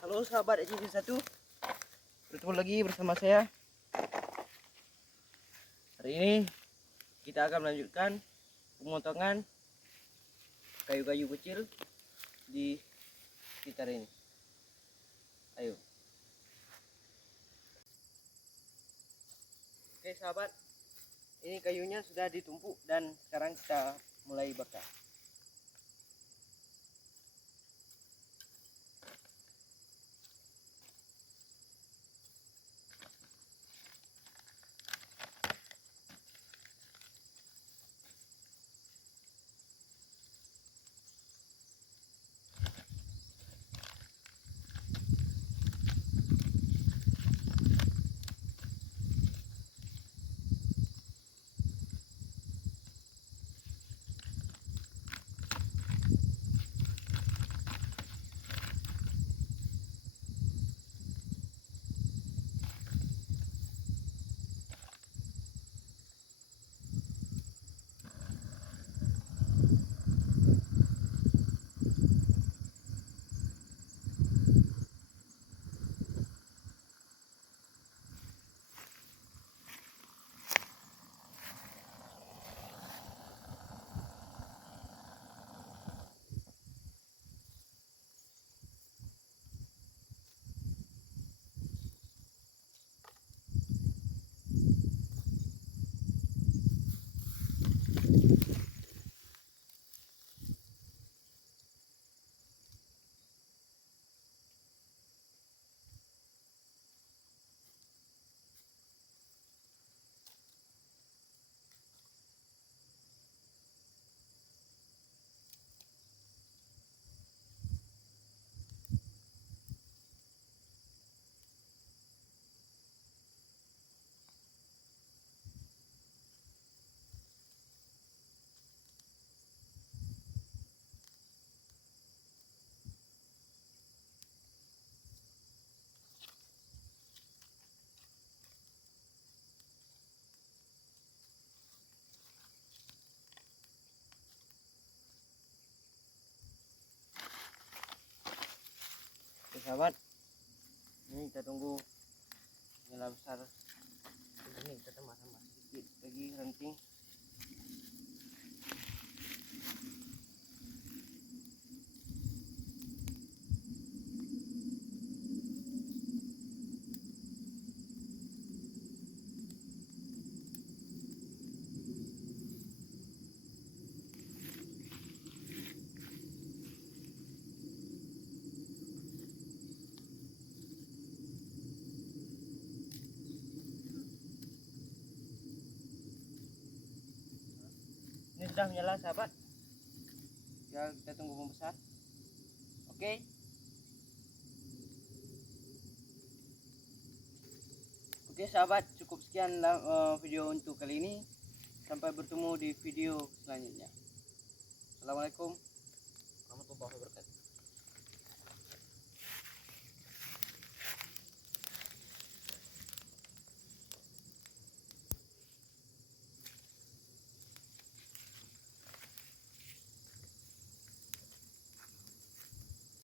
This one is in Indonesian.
Halo sahabat ECC1, bertemu lagi bersama saya. Hari ini kita akan melanjutkan pemotongan kayu-kayu kecil di sekitar ini. Ayo. Oke sahabat, ini kayunya sudah ditumpuk dan sekarang kita mulai bakar. Oke sahabat, ini kita tunggu nyala besar. Ini kita tambah-tambah sedikit lagi ranting. Ini sudah menyala sahabat, ya kita tunggu membesar. Oke. Oke sahabat, cukup sekian video untuk kali ini. Sampai bertemu di video selanjutnya. Assalamualaikum warahmatullahi wabarakatuh.